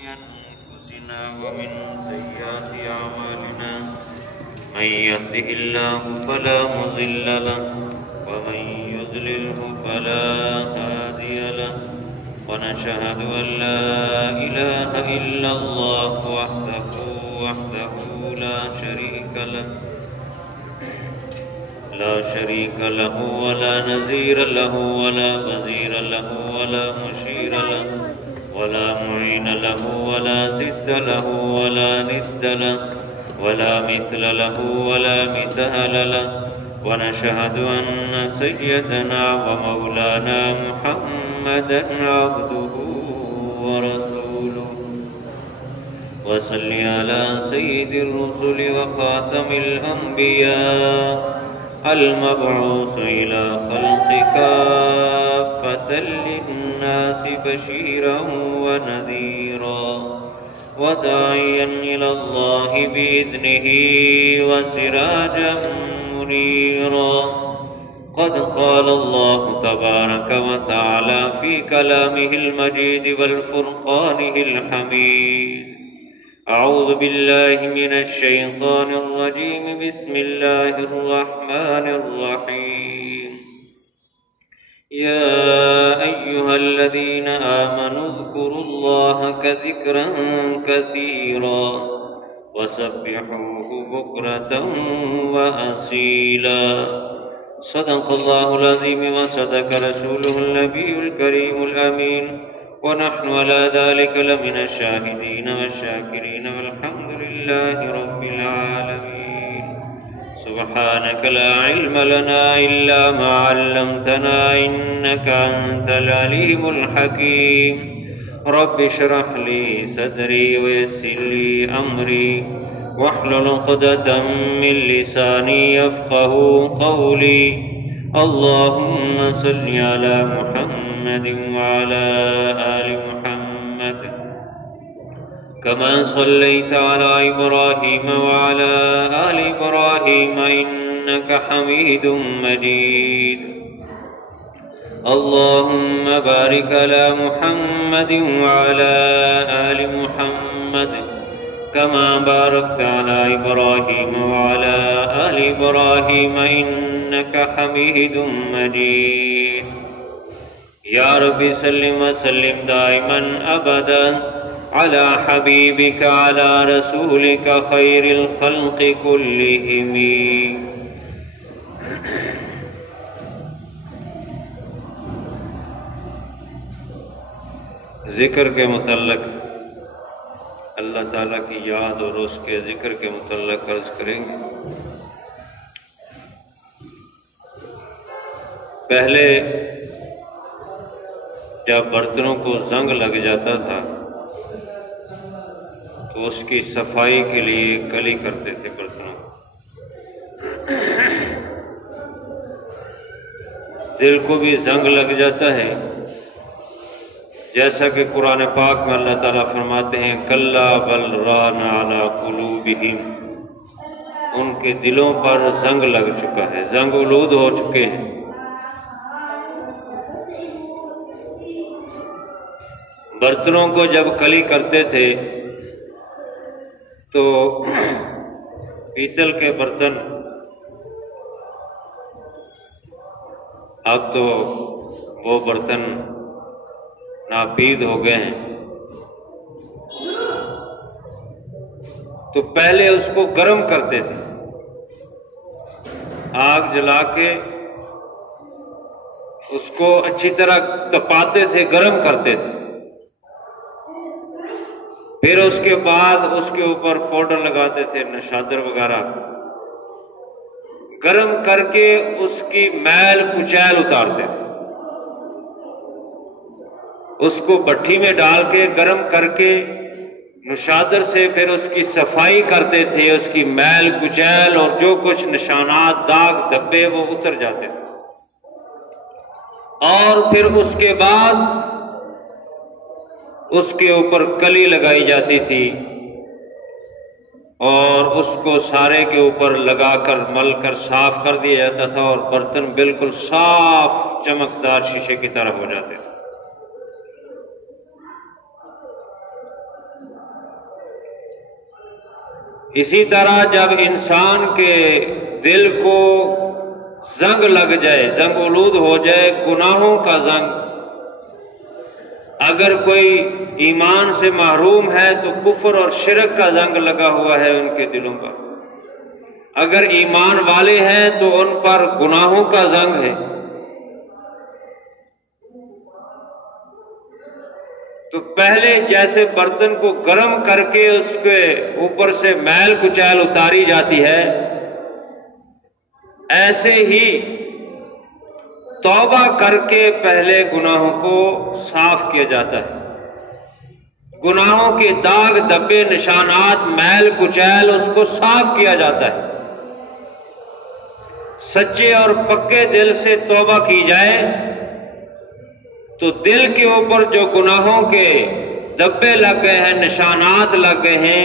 أنفسنا ومن سيئات أعمالنا من يهده الله فلا مضل له ومن يضلله فلا هادي له ونشهد أن لا إله إلا الله وحده لا شريك له ولا نظير له ولا وزير له ولا مشير له ولا معين له ولا ضد له ولا ند له ولا مثل له ولا مثال له ونشهد أن سيدنا ومولانا محمدا عبده ورسوله وصل على سيد الرسل وخاتم الأنبياء المبعوث إلى خلق كافة للناس بشيرا ونذيرا وداعيا إلى الله بإذنه وسراجا منيرا قد قال الله تبارك وتعالى في كلامه المجيد والفرقانه الحميد أعوذ بالله من الشيطان الرجيم بسم الله الرحمن الرحيم يا أيها الذين آمنوا اذكروا الله كذكرا كثيرا وسبحوه بكرة وأصيلا صدق الله العظيم وصدق رسوله النبي الكريم الأمين ونحن على ذلك لمن الشاهدين والشاكرين والحمد لله رب العالمين سبحانك لا علم لنا إلا ما علمتنا إنك أنت العليم الحكيم رب اشرح لي صدري ويسر لي أمري واحلل عقدة من لساني يفقهوا قولي اللهم صل على محمد وعلى آل محمد كما صليت على إبراهيم وعلى آل إبراهيم إنك حميد مجيد اللهم بارك على محمد وعلى آل محمد كما باركت على إبراهيم وعلى آل إبراهيم إنك حميد مجيد يا رب سلم وسلم دائما أبدا على حبيبك على رسولك خير الخلق كلهم ذکر کے متعلق اللہ تعالیٰ کی یاد اور اس کے ذکر کے متعلق عرض کریں گے۔ پہلے جب برتنوں کو زنگ لگ جاتا تھا تو اس کی صفائی کے لیے کلی کرتے تھے برتنوں کو۔ دل کو بھی زنگ لگ جاتا ہے، جیسا کہ قرآن پاک میں اللہ تعالیٰ فرماتے ہیں کلا بل ران علی قلوبہم، ان کے دلوں پر زنگ لگ چکا ہے، زنگ آلود ہو چکے ہیں۔ برتنوں کو جب کلی کرتے تھے تو پیتل کے برتن اب تو وہ برتن ناپید ہو گئے ہیں، تو پہلے اس کو گرم کرتے تھے، آگ جلا کے اس کو اچھی طرح تپاتے تھے، گرم کرتے تھے، پھر اس کے بعد اس کے اوپر پاؤڈر لگاتے تھے، نشادر وغیرہ، گرم کر کے اس کی میل کچیل اتارتے تھے، اس کو بھٹی میں ڈال کے گرم کر کے نشادر سے پھر اس کی صفائی کرتے تھے، اس کی میل کچیل اور جو کچھ نشانات داغ دھبے وہ اتر جاتے تھے، اور پھر اس کے بعد اس کے اوپر کلی لگائی جاتی تھی اور اس کو سارے کے اوپر لگا کر مل کر صاف کر دیا جاتا تھا اور برتن بالکل صاف چمکدار شیشے کی طرح ہو جاتے تھے۔ اسی طرح جب انسان کے دل کو زنگ لگ جائے، زنگ آلود ہو جائے، گناہوں کا زنگ، اگر کوئی ایمان سے محروم ہے تو کفر اور شرک کا زنگ لگا ہوا ہے ان کے دلوں پر، اگر ایمان والے ہیں تو ان پر گناہوں کا زنگ ہے۔ تو پہلے جیسے برتن کو گرم کر کے اس کے اوپر سے میل کچیل اتاری جاتی ہے، ایسے ہی توبہ کر کے پہلے گناہوں کو صاف کیا جاتا ہے، گناہوں کے داغ دبے نشانات میل کچیل اس کو صاف کیا جاتا ہے۔ سچے اور پکے دل سے توبہ کی جائے تو دل کے اوپر جو گناہوں کے دبے لگ گئے ہیں، نشانات لگ گئے ہیں،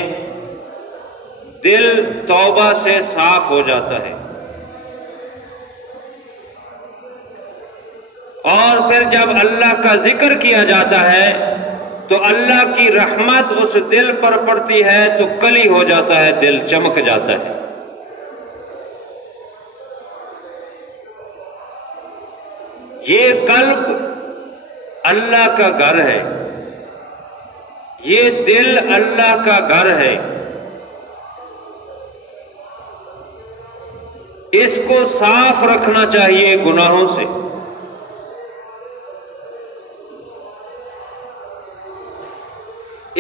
دل توبہ سے صاف ہو جاتا ہے۔ اور پھر جب اللہ کا ذکر کیا جاتا ہے تو اللہ کی رحمت اس دل پر پڑتی ہے تو کلی ہو جاتا ہے، دل چمک جاتا ہے۔ یہ قلب اللہ کا گھر ہے، یہ دل اللہ کا گھر ہے، اس کو صاف رکھنا چاہیے گناہوں سے۔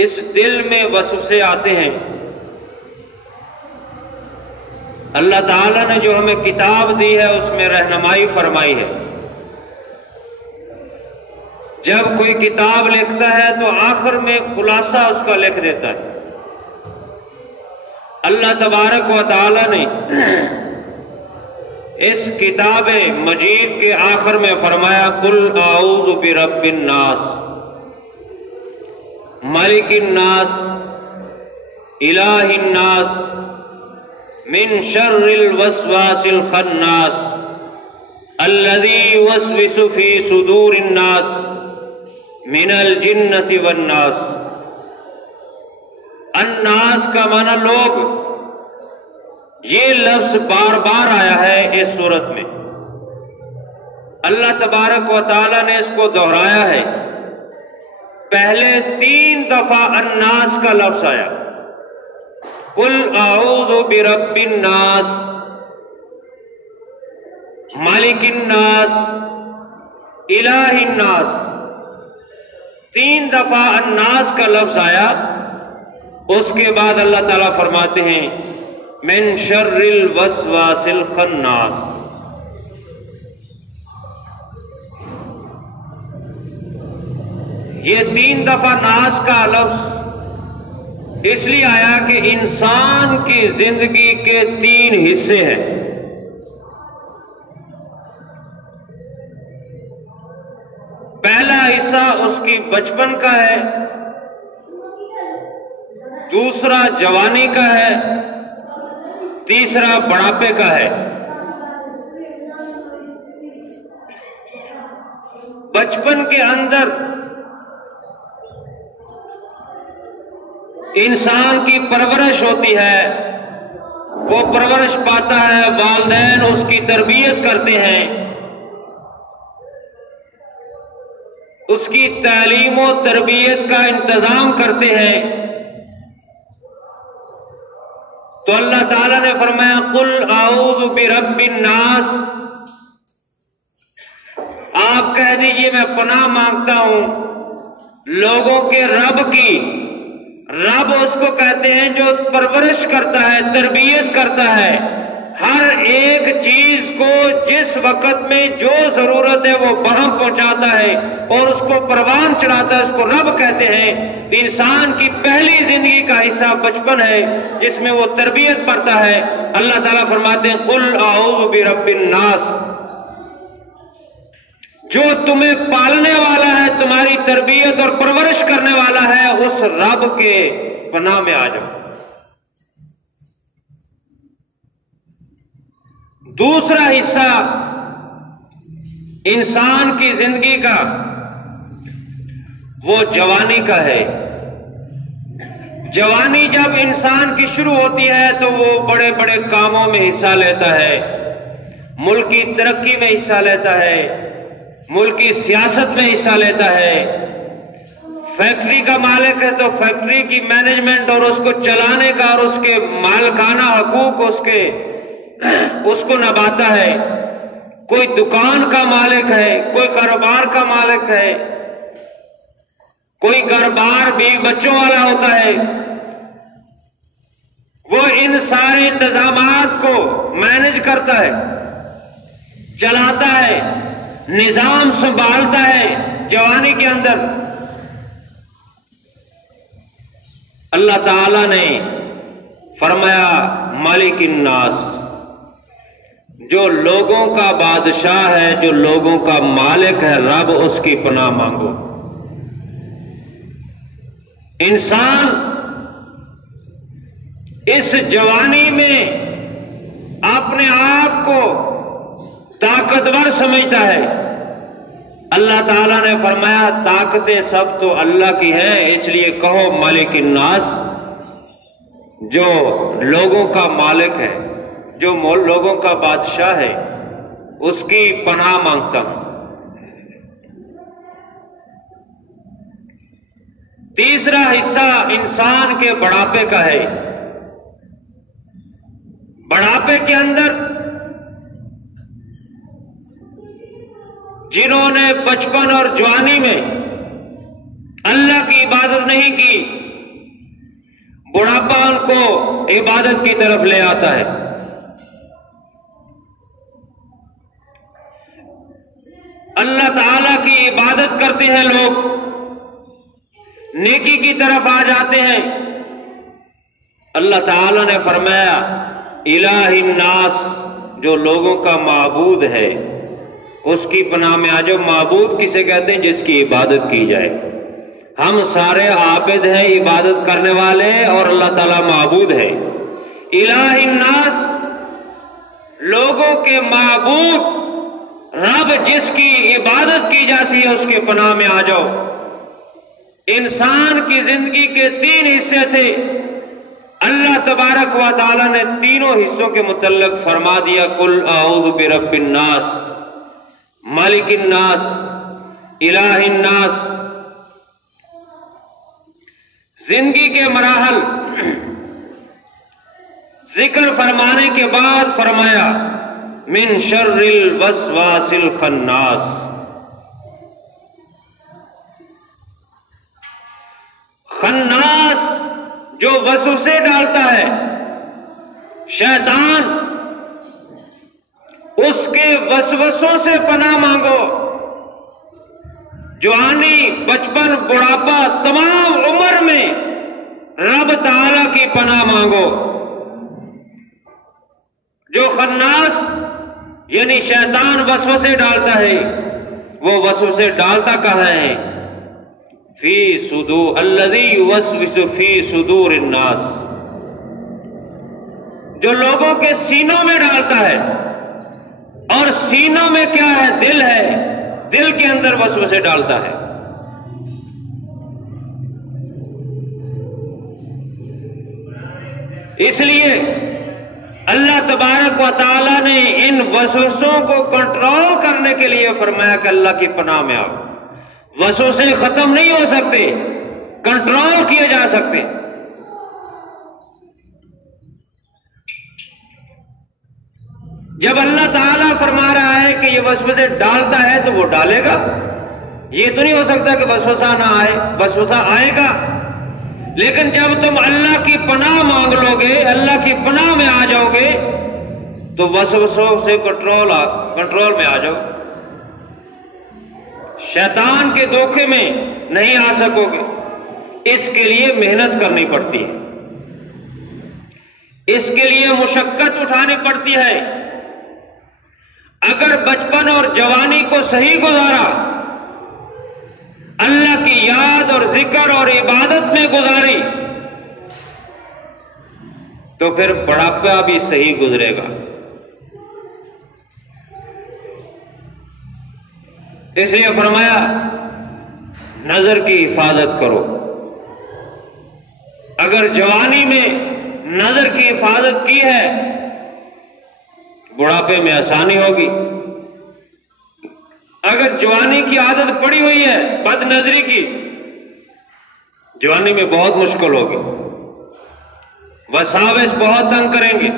اس دل میں وسوسے آتے ہیں، اللہ تعالیٰ نے جو ہمیں کتاب دی ہے اس میں رہنمائی فرمائی ہے۔ جب کوئی کتاب لکھتا ہے تو آخر میں خلاصہ اس کا لکھ دیتا ہے۔ اللہ تبارک و تعالیٰ نے اس کتاب مجید کے آخر میں فرمایا قل اعوذ برب الناس ملک الناس الہ الناس من شر الوسواس الخناس الذی یوسوس فی صدور الناس من الجنۃ والناس۔ الناس کا معنی لوگ، یہ لفظ بار بار آیا ہے اس صورت میں، اللہ تبارک و تعالیٰ نے اس کو دہرایا ہے۔ پہلے 3 دفعہ الناس کا لفظ آیا، قل اعوذ برب الناس، مالک الناس، الہ الناس، 3 دفعہ الناس کا لفظ آیا۔ اس کے بعد اللہ تعالیٰ فرماتے ہیں من شر الوسواس الخناس۔ یہ 3 دفعہ ناس کا لفظ اس لیے آیا کہ انسان کی زندگی کے 3 حصے ہیں۔ پہلا حصہ اس کی بچپن کا ہے، دوسرا جوانی کا ہے، تیسرا بڑھاپے کا ہے۔ بچپن کے اندر انسان کی پرورش ہوتی ہے، وہ پرورش پاتا ہے، والدین اس کی تربیت کرتے ہیں، اس کی تعلیم و تربیت کا انتظام کرتے ہیں۔ تو اللہ تعالیٰ نے فرمایا قل اعوذ برب الناس، آپ کہہ دیجئے میں پناہ مانگتا ہوں لوگوں کے رب کی۔ رب اس کو کہتے ہیں جو پرورش کرتا ہے، تربیت کرتا ہے، ہر ایک چیز کو جس وقت میں جو ضرورت ہے وہ وہاں پہنچاتا ہے اور اس کو پروان چڑھاتا ہے، اس کو رب کہتے ہیں۔ انسان کی پہلی زندگی کا حصہ بچپن ہے جس میں وہ تربیت پاتا ہے۔ اللہ تعالیٰ فرماتے ہیں قل اعوذ برب الناس، جو تمہیں پالنے والا ہے، تمہاری تربیت اور پرورش کرنے والا ہے، اس رب کے پناہ میں آ جاؤ۔ دوسرا حصہ انسان کی زندگی کا وہ جوانی کا ہے۔ جوانی جب انسان کی شروع ہوتی ہے تو وہ بڑے بڑے کاموں میں حصہ لیتا ہے، ملک کی ترقی میں حصہ لیتا ہے، ملک کی سیاست میں حصہ لیتا ہے، فیکٹری کا مالک ہے تو فیکٹری کی مینجمنٹ اور اس کو چلانے کا اور اس کے مالکانہ حقوق اس کو نبھاتا ہے، کوئی دکان کا مالک ہے، کوئی کاروبار کا مالک ہے، کوئی گھر بار بیوی بچوں والا ہوتا ہے، وہ ان سارے انتظامات کو مینج کرتا ہے، چلاتا ہے، نظام سنبھالتا ہے جوانی کے اندر۔ اللہ تعالی نے فرمایا مالک الناس، جو لوگوں کا بادشاہ ہے، جو لوگوں کا مالک ہے، رب اس کی پناہ مانگو۔ انسان اس جوانی میں اپنے آپ کو طاقتور سمجھتا ہے۔ اللہ تعالیٰ نے فرمایا طاقتیں سب تو اللہ کی ہیں، اس لیے کہو مالک الناس، جو لوگوں کا مالک ہے، جو لوگوں کا بادشاہ ہے، اس کی پناہ مانگتا ہوں۔ تیسرا حصہ انسان کے بڑھاپے کا ہے۔ بڑھاپے کے اندر جنہوں نے بچپن اور جوانی میں اللہ کی عبادت نہیں کی، بڑھاپا ان کو عبادت کی طرف لے آتا ہے۔ اللہ تعالی کی عبادت کرتے ہیں لوگ، نیکی کی طرف آ جاتے ہیں۔ اللہ تعالی نے فرمایا الہ الناس، جو لوگوں کا معبود ہے اس کی پناہ میں آ جاؤ۔ معبود کسے کہتے ہیں؟ جس کی عبادت کی جائے۔ ہم سارے عابد ہیں، عبادت کرنے والے، اور اللہ تعالیٰ معبود ہے۔ الہ الناس، لوگوں کے معبود، رب جس کی عبادت کی جاتی ہے اس کے پناہ میں آ جاؤ۔ انسان کی زندگی کے 3 حصے تھے، اللہ تبارک و تعالیٰ نے تینوں حصوں کے متعلق فرما دیا قل اعوذ برب الناس، مالک الناس، الہ الناس۔ زندگی کے مراحل ذکر فرمانے کے بعد فرمایا من شر الوسواس الخناس، خناس جو وسوسے ڈالتا ہے، شیطان، اس کے وسوسوں سے پناہ مانگو۔ جوانی، بچپن، بڑھاپا، تمام عمر میں رب تعالی کی پناہ مانگو۔ جو خناس یعنی شیطان وسوسے ڈالتا ہے، وہ وسوسے ڈالتا کہاں ہے؟ فی صدور الذی یوسوس فی صدور الناس، جو لوگوں کے سینوں میں ڈالتا ہے۔ اور سینوں میں کیا ہے؟ دل ہے، دل کے اندر وسوسے ڈالتا ہے۔ اس لیے اللہ تبارک و تعالی نے ان وسوسوں کو کنٹرول کرنے کے لیے فرمایا کہ اللہ کی پناہ میں آؤ۔ وسوسے ختم نہیں ہو سکتے، کنٹرول کیے جا سکتے۔ جب اللہ تعالیٰ فرما رہا ہے کہ یہ وسوسے ڈالتا ہے تو وہ ڈالے گا، یہ تو نہیں ہو سکتا کہ وسوسہ نہ آئے، وسوسہ آئے گا۔ لیکن جب تم اللہ کی پناہ مانگ لو گے، اللہ کی پناہ میں آ جاؤ گے، تو وسوسوں سے کنٹرول میں آ جاؤ، شیطان کے دھوکے میں نہیں آ سکو گے۔ اس کے لیے محنت کرنی پڑتی ہے، اس کے لیے مشقت اٹھانی پڑتی ہے۔ اگر بچپن اور جوانی کو صحیح گزارا، اللہ کی یاد اور ذکر اور عبادت میں گزاری، تو پھر بڑھاپا بھی صحیح گزرے گا۔ اس لیے فرمایا نظر کی حفاظت کرو۔ اگر جوانی میں نظر کی حفاظت کی ہے بڑھاپے میں آسانی ہوگی. اگر جوانی کی عادت پڑی ہوئی ہے بد نظری کی، جوانی میں بہت مشکل ہوگی. وساوس بہت تنگ کریں گے،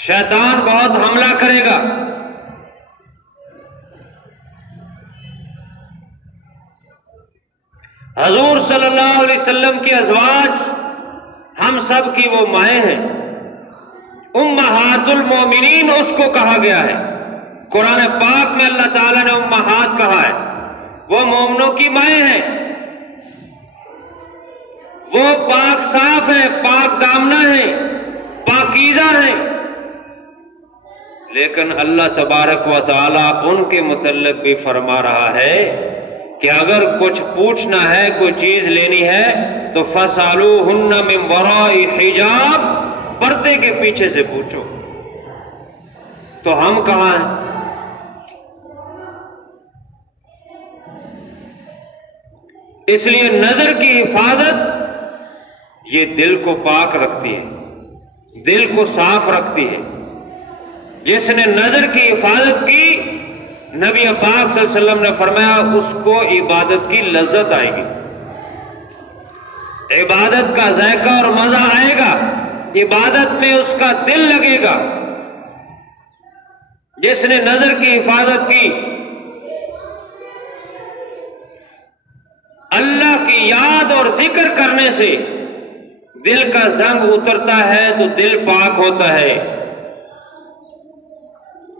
شیطان بہت حملہ کرے گا. حضور صلی اللہ علیہ وسلم کے ازواج ہم سب کی وہ مائیں ہیں. امہات المومنین اس کو کہا گیا ہے. قرآن پاک میں اللہ تعالیٰ نے امہات کہا ہے. وہ مومنوں کی مائیں ہیں، وہ پاک صاف ہیں، پاک دامنہ ہیں، پاکیزہ ہیں. لیکن اللہ تبارک و تعالیٰ ان کے متعلق بھی فرما رہا ہے کہ اگر کچھ پوچھنا ہے، کوئی چیز لینی ہے تو فَاسْأَلُوهُنَّ مِنْ وَرَاءِ حِجَابٍ، پردے کے پیچھے سے پوچھو. تو ہم کہاں ہیں؟ اس لیے نظر کی حفاظت یہ دل کو پاک رکھتی ہے، دل کو صاف رکھتی ہے. جس نے نظر کی حفاظت کی، نبی پاک صلی اللہ علیہ وسلم نے فرمایا اس کو عبادت کی لذت آئے گی، عبادت کا ذائقہ اور مزہ آئے گا، عبادت میں اس کا دل لگے گا. جس نے نظر کی حفاظت کی، اللہ کی یاد اور ذکر کرنے سے دل کا زنگ اترتا ہے تو دل پاک ہوتا ہے،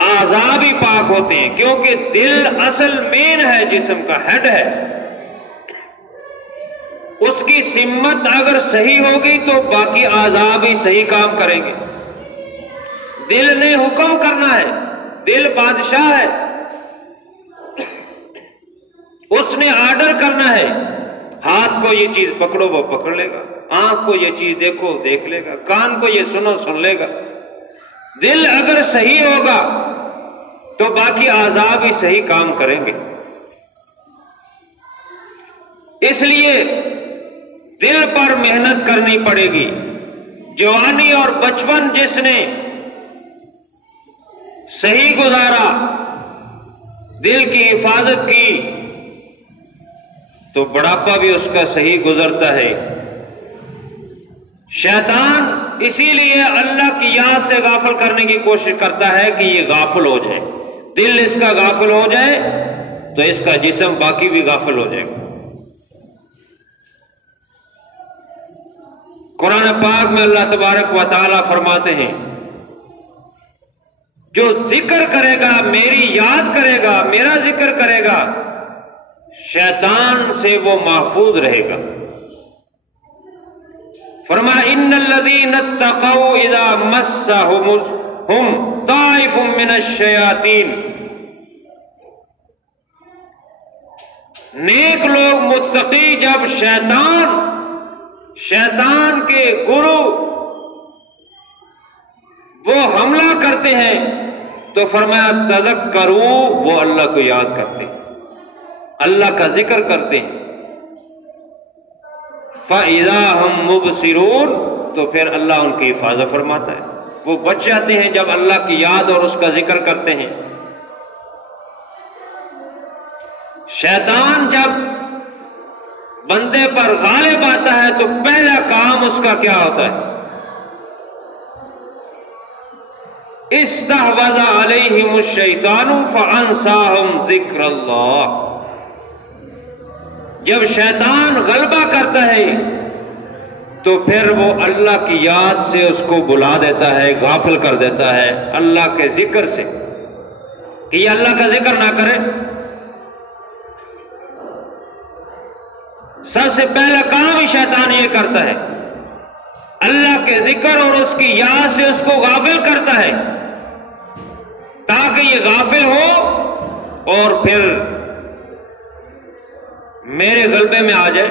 اعضاء بھی پاک ہوتے ہیں، کیونکہ دل اصل مین ہے، جسم کا ہیڈ ہے. اس کی سمت اگر صحیح ہوگی تو باقی اعضاء بھی صحیح کام کریں گے. دل نے حکم کرنا ہے، دل بادشاہ ہے، اس نے آرڈر کرنا ہے. ہاتھ کو یہ چیز پکڑو وہ پکڑ لے گا، آنکھ کو یہ چیز دیکھو دیکھ لے گا، کان کو یہ سنو سن لے گا. دل اگر صحیح ہوگا تو باقی اعضاء بھی صحیح کام کریں گے. اس لیے دل پر محنت کرنی پڑے گی. جوانی اور بچپن جس نے صحیح گزارا، دل کی حفاظت کی، تو بڑھاپا بھی اس کا صحیح گزرتا ہے. شیطان اسی لیے اللہ کی یاد سے غافل کرنے کی کوشش کرتا ہے کہ یہ غافل ہو جائے. دل اس کا غافل ہو جائے تو اس کا جسم باقی بھی غافل ہو جائے گا. قرآن پاک میں اللہ تبارک و تعالیٰ فرماتے ہیں جو ذکر کرے گا، میری یاد کرے گا، میرا ذکر کرے گا، شیطان سے وہ محفوظ رہے گا. فرمایا ان الذین اتقوا اذا مسهم طائف من الشیاطین، نیک لوگ متقی جب شیطان کے گرو وہ حملہ کرتے ہیں تو فرمایا تذکروا، وہ اللہ کو یاد کرتے ہیں، اللہ کا ذکر کرتے ہیں. فَإِذَا هُمْ مُبْصِرُونَ، تو پھر اللہ ان کی حفاظت فرماتا ہے. وہ بچ جاتے ہیں جب اللہ کی یاد اور اس کا ذکر کرتے ہیں. شیطان جب بندے پر غالب آتا ہے تو پہلا کام اس کا کیا ہوتا ہے؟ استحوذ علیہم الشیطان فانساہم ذکر اللہ. جب شیطان غلبہ کرتا ہے تو پھر وہ اللہ کی یاد سے اس کو بلا دیتا ہے، غافل کر دیتا ہے اللہ کے ذکر سے، کہ یہ اللہ کا ذکر نہ کرے. سب سے پہلا کام ہی شیطان یہ کرتا ہے، اللہ کے ذکر اور اس کی یاد سے اس کو غافل کرتا ہے تاکہ یہ غافل ہو اور پھر میرے غلبے میں آ جائے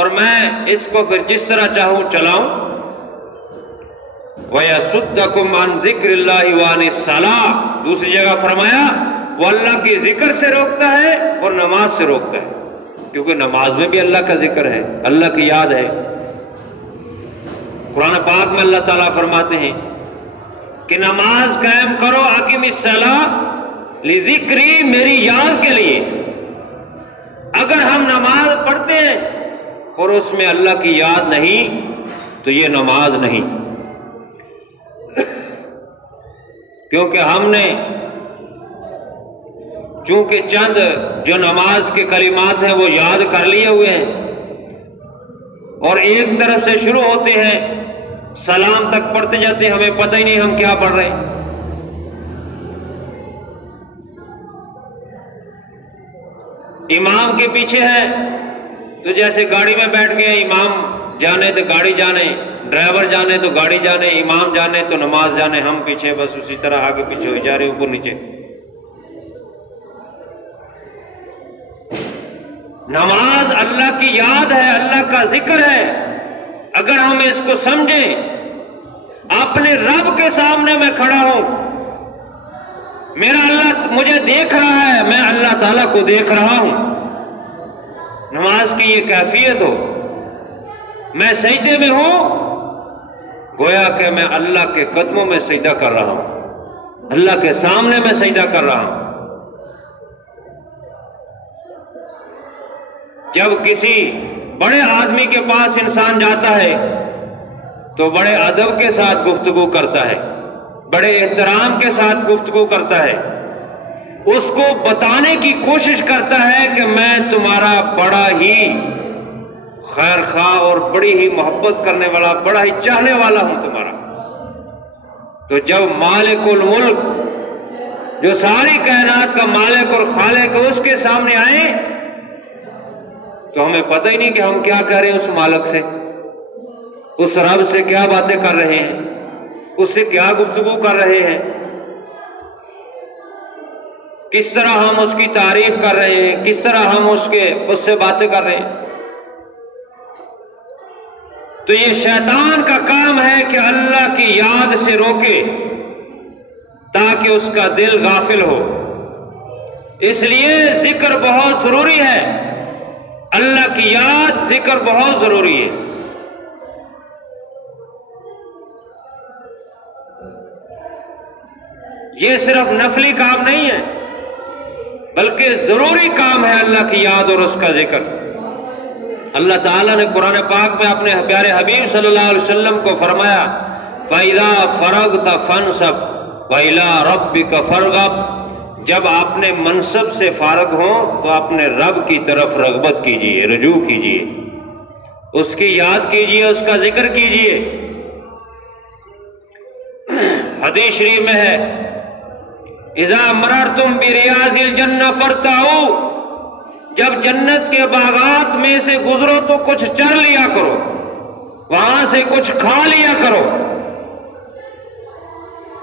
اور میں اس کو پھر جس طرح چاہوں چلاؤں. وَيَصُدَّكُمْ عَنْ ذِكْرِ اللَّهِ وَعَنِ الصَّلَاةِ، دوسری جگہ فرمایا وہ اللہ کے ذکر سے روکتا ہے اور نماز سے روکتا ہے. کیونکہ نماز میں بھی اللہ کا ذکر ہے، اللہ کی یاد ہے۔ قرآن پاک میں اللہ تعالیٰ فرماتے ہیں کہ نماز قائم کرو، اقیم الصلاۃ لذکری، میری یاد کے لیے۔ اگر ہم نماز پڑھتے ہیں اور اس میں اللہ کی یاد نہیں تو یہ نماز نہیں، کیونکہ ہم نے چونکہ چند جو نماز کے کلمات ہیں وہ یاد کر لیے ہوئے ہیں اور ایک طرف سے شروع ہوتے ہیں سلام تک پڑھتے جاتے ہیں، ہمیں پتہ ہی نہیں ہم کیا پڑھ رہے ہیں۔ امام کے پیچھے ہے تو جیسے گاڑی میں بیٹھ گئے، امام جانے تو گاڑی جانے، ڈرائیور جانے تو گاڑی جانے، امام جانے تو نماز جانے، ہم پیچھے بس اسی طرح آگے پیچھے ہو جا رہے، اوپر نیچے۔ نماز اللہ کی یاد ہے، اللہ کا ذکر ہے۔ اگر ہم اس کو سمجھیں، اپنے رب کے سامنے میں کھڑا ہوں، میرا اللہ مجھے دیکھ رہا ہے، میں اللہ تعالیٰ کو دیکھ رہا ہوں، نماز کی یہ کیفیت ہو، میں سجدے میں ہوں، گویا کہ میں اللہ کے قدموں میں سجدہ کر رہا ہوں، اللہ کے سامنے میں سجدہ کر رہا ہوں۔ جب کسی بڑے آدمی کے پاس انسان جاتا ہے تو بڑے ادب کے ساتھ گفتگو کرتا ہے، بڑے احترام کے ساتھ گفتگو کرتا ہے، اس کو بتانے کی کوشش کرتا ہے کہ میں تمہارا بڑا ہی خیر خواہ اور بڑی ہی محبت کرنے والا، بڑا ہی چاہنے والا ہوں تمہارا۔ تو جب مالک الملک، جو ساری کائنات کا مالک اور خالق ہے، اس کے سامنے آئے تو ہمیں پتہ ہی نہیں کہ ہم کیا کہہ رہے ہیں اس مالک سے، اس رب سے کیا باتیں کر رہے ہیں، اس سے کیا گفتگو کر رہے ہیں، کس طرح ہم اس کی تعریف کر رہے ہیں، کس طرح ہم اس سے باتیں کر رہے ہیں۔ تو یہ شیطان کا کام ہے کہ اللہ کی یاد سے روکے تاکہ اس کا دل غافل ہو۔ اس لیے ذکر بہت ضروری ہے، اللہ کی یاد، ذکر بہت ضروری ہے۔ یہ صرف نفلی کام نہیں ہے بلکہ ضروری کام ہے اللہ کی یاد اور اس کا ذکر۔ اللہ تعالیٰ نے قرآن پاک میں اپنے پیارے حبیب صلی اللہ علیہ وسلم کو فرمایا فَإِذَا فَرَغْتَ فَانْصَبْ وَإِلَىٰ رَبِّكَ فَارْغَب، جب اپنے منصب سے فارغ ہوں تو اپنے رب کی طرف رغبت کیجئے، رجوع کیجئے، اس کی یاد کیجئے، اس کا ذکر کیجئے۔ حدیث شریف میں ہے اذا مررتم بریاض الجنہ فارتعوا، جب جنت کے باغات میں سے گزرو تو کچھ چر لیا کرو، وہاں سے کچھ کھا لیا کرو۔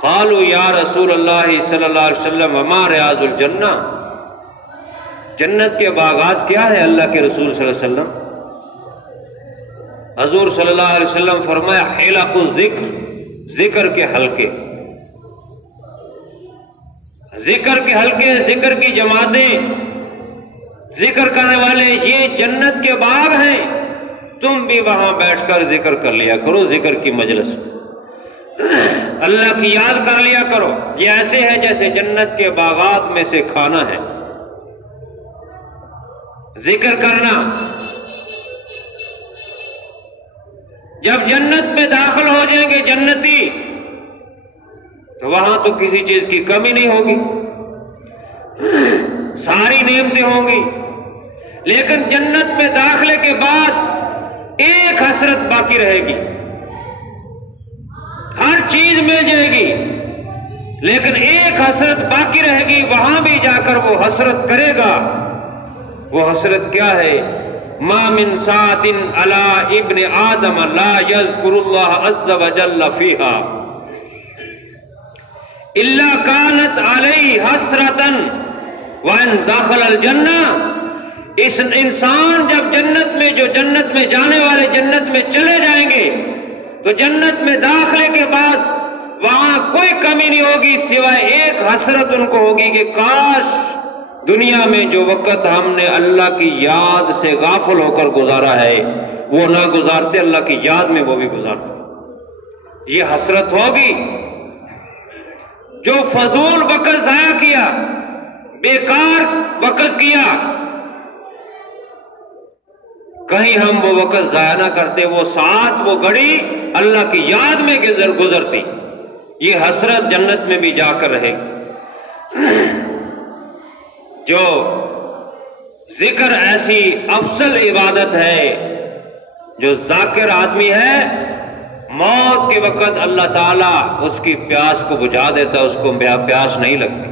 قالوا یا رسول اللہ صلی اللہ علیہ وسلم وما ریاض الجنہ، جنت کے باغات کیا ہے اللہ کے رسول صلی اللہ علیہ وسلم؟ حضور صلی اللہ علیہ وسلم فرمایا حلق الذکر، ذکر کے حلقے، ذکر کے حلقے، ذکر کی جماعتیں، ذکر کرنے والے، یہ جنت کے باغ ہیں، تم بھی وہاں بیٹھ کر ذکر کر لیا کرو، ذکر کی مجلس، اللہ کی یاد کر لیا کرو۔ یہ ایسے ہے جیسے جنت کے باغات میں سے کھانا ہے، ذکر کرنا۔ جب جنت میں داخل ہو جائیں گے جنتی تو وہاں تو کسی چیز کی کمی نہیں ہوگی، ساری نعمتیں ہوں گی، لیکن جنت میں داخلے کے بعد ایک حسرت باقی رہے گی، ہر چیز مل جائے گی لیکن ایک حسرت باقی رہے گی، وہاں بھی جا کر وہ حسرت کرے گا۔ وہ حسرت کیا ہے؟ ما من ساعت علی ابن آدم لا یذکر اللہ عز وجل فیہا الا کانت علیہ حسرتا وان دخل الجنہ، اس انسان جب جنت میں، جو جنت میں جانے والے جنت میں چلے جائیں گے تو جنت میں داخلے کے بعد وہاں کوئی کمی نہیں ہوگی سوائے ایک حسرت ان کو ہوگی کہ کاش دنیا میں جو وقت ہم نے اللہ کی یاد سے غافل ہو کر گزارا ہے وہ نہ گزارتے، اللہ کی یاد میں وہ بھی گزارتے۔ یہ حسرت ہوگی جو فضول وقت ضائع کیا، بیکار وقت کیا۔ کہیں ہم وہ وقت ضائع نہ کرتے، وہ ساتھ وہ گھڑی اللہ کی یاد میں گزرتی، یہ حسرت جنت میں بھی جا کر رہے گی۔ جو ذکر ایسی افضل عبادت ہے، جو ذاکر آدمی ہے، موت کے وقت اللہ تعالیٰ اس کی پیاس کو بجھا دیتا، اس کو پیاس نہیں لگتی۔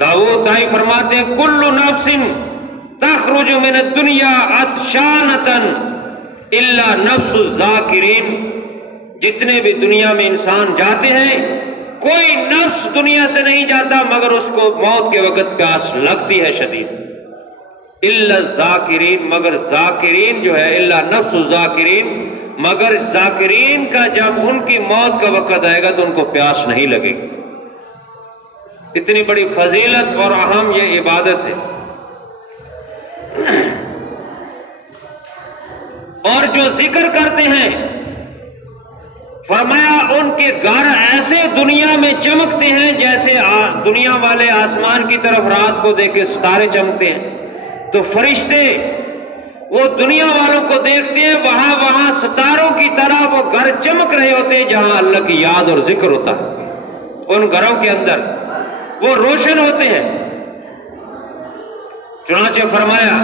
داؤد طائی فرماتے ہیں کل نفس تخرج من الدنیا عطشانۃ الا نفس الذاکرین، جتنے بھی دنیا میں انسان جاتے ہیں کوئی نفس دنیا سے نہیں جاتا مگر اس کو موت کے وقت پیاس لگتی ہے شدید۔ الا الذاکرین، مگر ذاکرین جو ہے، الا نفس الذاکرین، مگر ذاکرین کا جب ان کی موت کا وقت آئے گا تو ان کو پیاس نہیں لگے گی۔ اتنی بڑی فضیلت اور اہم یہ عبادت ہے۔ اور جو ذکر کرتے ہیں فرمایا ان کے گھر ایسے دنیا میں چمکتے ہیں جیسے دنیا والے آسمان کی طرف رات کو دیکھ کے ستارے چمکتے ہیں، تو فرشتے وہ دنیا والوں کو دیکھتے ہیں، وہاں ستاروں کی طرح وہ گھر چمک رہے ہوتے ہیں جہاں اللہ کی یاد اور ذکر ہوتا ہے۔ ان گھروں کے اندر وہ روشن ہوتے ہیں۔ چنانچہ فرمایا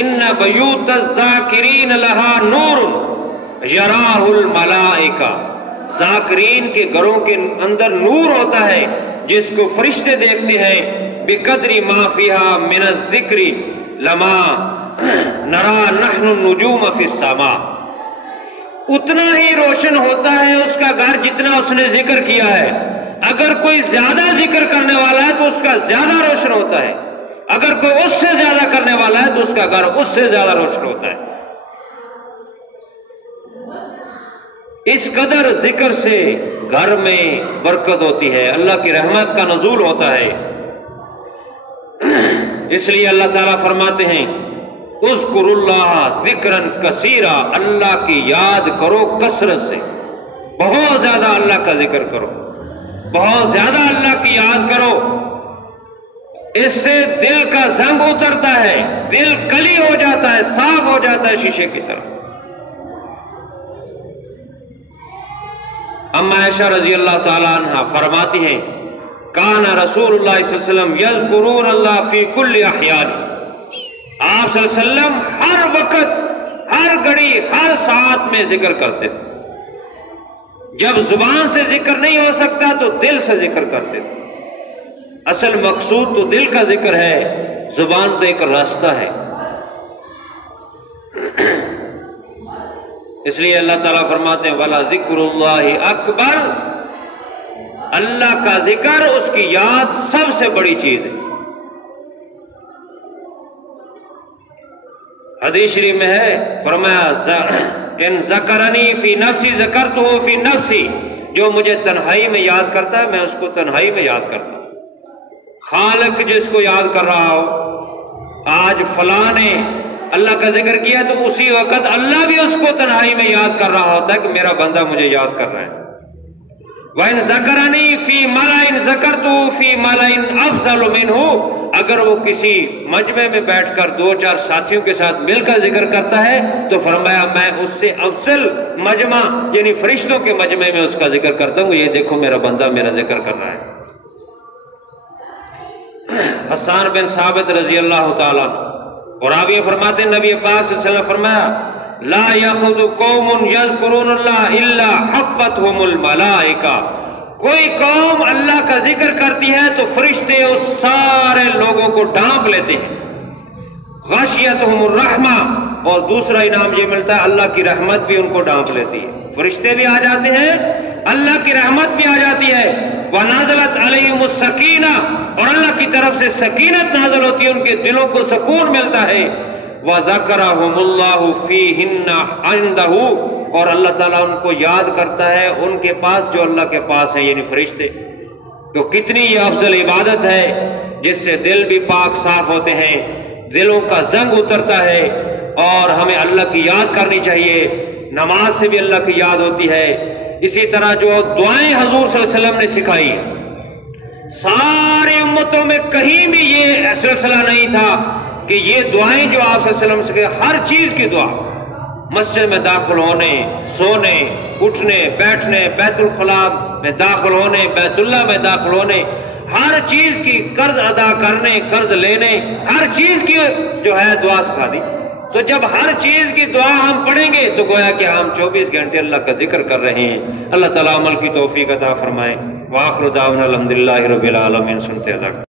ان بیوت الذاکرین لہا نور یراہ الملائکہ، ذاکرین کے گھروں کے اندر نور ہوتا ہے جس کو فرشتے دیکھتے ہیں۔ بقدر ما فیہا من الذکر لما نرا نحن النجوم فی السماء، اتنا ہی روشن ہوتا ہے اس کا گھر جتنا اس نے ذکر کیا ہے۔ اگر کوئی زیادہ ذکر کرنے والا ہے تو اس کا زیادہ روشن ہوتا ہے، اگر کوئی اس سے زیادہ کرنے والا ہے تو اس کا گھر اس سے زیادہ روشن ہوتا ہے۔ اس قدر ذکر سے گھر میں برکت ہوتی ہے، اللہ کی رحمت کا نزول ہوتا ہے۔ اس لیے اللہ تعالیٰ فرماتے ہیں اذکروا اللہ ذکرا کثیرا، اللہ کی یاد کرو کثرت سے، بہت زیادہ اللہ کا ذکر کرو، بہت زیادہ اللہ کی یاد کرو۔ اس سے دل کا زنگ اترتا ہے، دل کلی ہو جاتا ہے، صاف ہو جاتا ہے شیشے کی طرح۔ اما عائشہ رضی اللہ تعالی عنہ فرماتی ہیں کان رسول اللہ صلی اللہ علیہ وسلم یذکرون اللہ فی کل احیان، آپ صلی اللہ علیہ وسلم ہر وقت، ہر گھڑی، ہر ساعت میں ذکر کرتے تھے۔ جب زبان سے ذکر نہیں ہو سکتا تو دل سے ذکر کرتے تھے۔ اصل مقصود تو دل کا ذکر ہے، زبان تو ایک راستہ ہے۔ اس لیے اللہ تعالیٰ فرماتے ہیں وَلَا ذِكْرُ اللَّهِ أَكْبَرُ، اللہ کا ذکر، اس کی یاد سب سے بڑی چیز ہے۔ حدیث شریف میں ہے فرمایا ان ذکرنی فی نفسی ذکرتہ فی نفسی، جو مجھے تنہائی میں یاد کرتا ہے میں اس کو تنہائی میں یاد کرتا ہوں۔ خالق جس کو یاد کر رہا ہو، آج فلاں نے اللہ کا ذکر کیا تو اسی وقت اللہ بھی اس کو تنہائی میں یاد کر رہا ہوتا ہے کہ میرا بندہ مجھے یاد کر رہا ہے۔ وَإِن ذَكَرَنِي فِي مَلَئٍ ذَكَرْتُهُ فِي مَلَئٍ أَفْضَلُ مِنْهُ، اگر وہ کسی مجمع میں بیٹھ کر دو چار ساتھیوں کے ساتھ مل کر ذکر کرتا ہے تو فرمایا میں اس سے افضل مجمع یعنی فرشتوں کے مجمع میں اس کا ذکر کرتا ہوں، یہ دیکھو میرا بندہ میرا ذکر کر رہا ہے۔ حسان بن ثابت رضی اللہ تعالیٰ اور راوی فرماتے ہیں نبی پاک صلی اللہ علیہ وسلم فرمایا لا یاخذ قوم یذکرون اللہ الا حفتهم الملائکہ، کوئی قوم اللہ کا ذکر کرتی ہے تو فرشتے اس سارے لوگوں کو ڈھانپ لیتے ہیں۔ غشیتہم الرحمہ، اور دوسرا انعام یہ ملتا ہے اللہ کی رحمت بھی ان کو ڈھانپ لیتی ہے، فرشتے بھی آ جاتے ہیں، اللہ کی رحمت بھی آ جاتی ہے۔ وَنَازَلَتْ عَلَيْهِمُ السَّكِينَةُ، اور اللہ کی طرف سے سکینت نازل ہوتی ہے، ان کے دلوں کو سکون ملتا ہے۔ وَذَكَرَهُمُ اللَّهُ فِيهِنَّ عِندَهُ، اور اللہ تعالیٰ ان کو یاد کرتا ہے ان کے پاس جو اللہ کے پاس ہیں، یعنی فرشتے۔ تو کتنی یہ افضل عبادت ہے جس سے دل بھی پاک صاف ہوتے ہیں، دلوں کا زنگ اترتا ہے، اور ہمیں اللہ کی یاد کرنی چاہیے۔ نماز سے بھی اللہ کی یاد ہوتی ہے۔ اسی طرح جو دعائیں حضور صلی اللہ علیہ وسلم نے سکھائی، ساری امتوں میں کہیں بھی یہ سلسلہ نہیں تھا کہ یہ دعائیں جو آپ صلی اللہ علیہ وسلم سے، ہر چیز کی دعا، مسجد میں داخل ہونے، سونے، اٹھنے، بیٹھنے، بیت الخلاء میں داخل ہونے، بیت اللہ میں داخل ہونے، ہر چیز کی، قرض ادا کرنے، قرض لینے، ہر چیز کی جو ہے دعا سکھا دی۔ تو جب ہر چیز کی دعا ہم پڑھیں گے تو گویا کہ ہم 24 گھنٹے اللہ کا ذکر کر رہے ہیں۔ اللہ تعالیٰ عمل کی توفیق عطا فرمائے۔ وآخر دعوانا الحمدللہ رب العالمین۔ سنتے اللہ۔